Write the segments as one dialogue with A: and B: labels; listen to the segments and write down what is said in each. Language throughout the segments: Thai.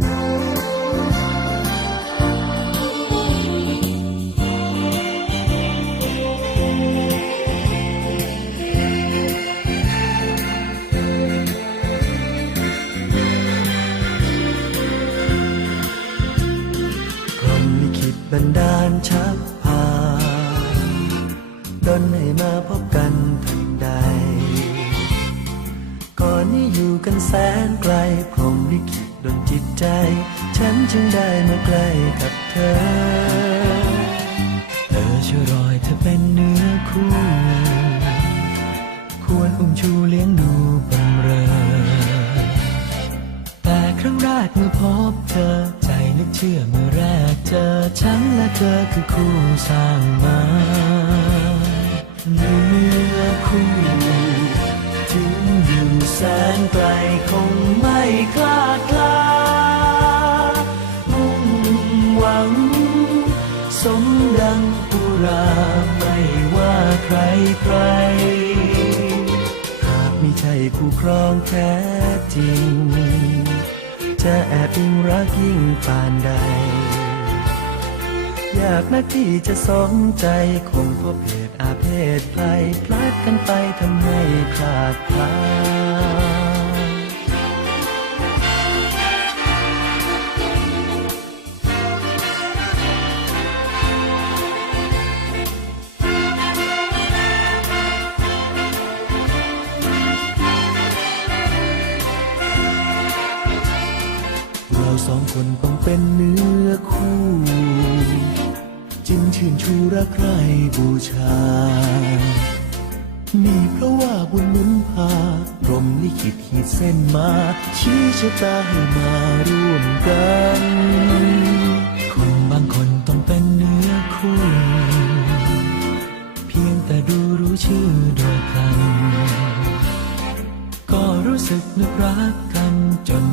A: พรหมลิขิตบันดาลชักพาดนให้มาพบกันทันใด ก่อนนี้อยู่กันแสนไกลพรหมลิขิต ดนจิตใจ ฉันจึงได้มาใกล้กับเธอ เธอช่วยรอยเธอเป็นเนื้อคู่ ควรอุ้มชูเลี้ยงดูบำเรอ แต่ครั้งแรกเมื่อพบเธอ ใจนึกเชื่อเมื่อแรกเจอ ฉันและเธอคือคู่สร้างมาเนื้อคู่ถึงอยู่แสนไกลคงไม่คลาดคลา สมดังปุราไม่ว่าใครใคร หากไม่ใช่คู่ครองแท้จริง จะแอบอิงรักยิ่งปานใด อยากนักที่จะสมใจคงพบเหตุอาเพศใครพลัดกันไปทำให้คลาดคลา คนต้องเป็นเนื้อคู่ จึงชื่นชูรักใครบูชา นี่เพราะว่าบุญหนุนพาพรมลิขิตขีดเส้นมา ชี้ชะตาให้มาร่วมกัน คนบางคนต้องเป็นเนื้อคู่ เพียงแต่ดูรู้ชื่อโดยพลันก็รู้สึกนึกรักกันจน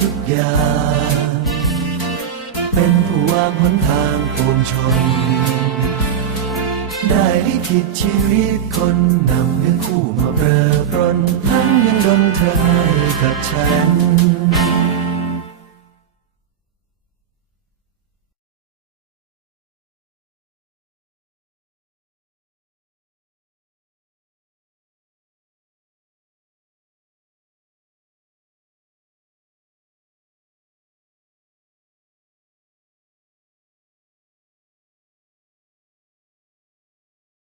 A: ทุกอย่าง เป็นผู้วางหนทางปวงชน ได้ลิขิตชีวิตคนนำเนื้อคู่มาเปรอปรนทั้งยังดนเธอให้กับฉัน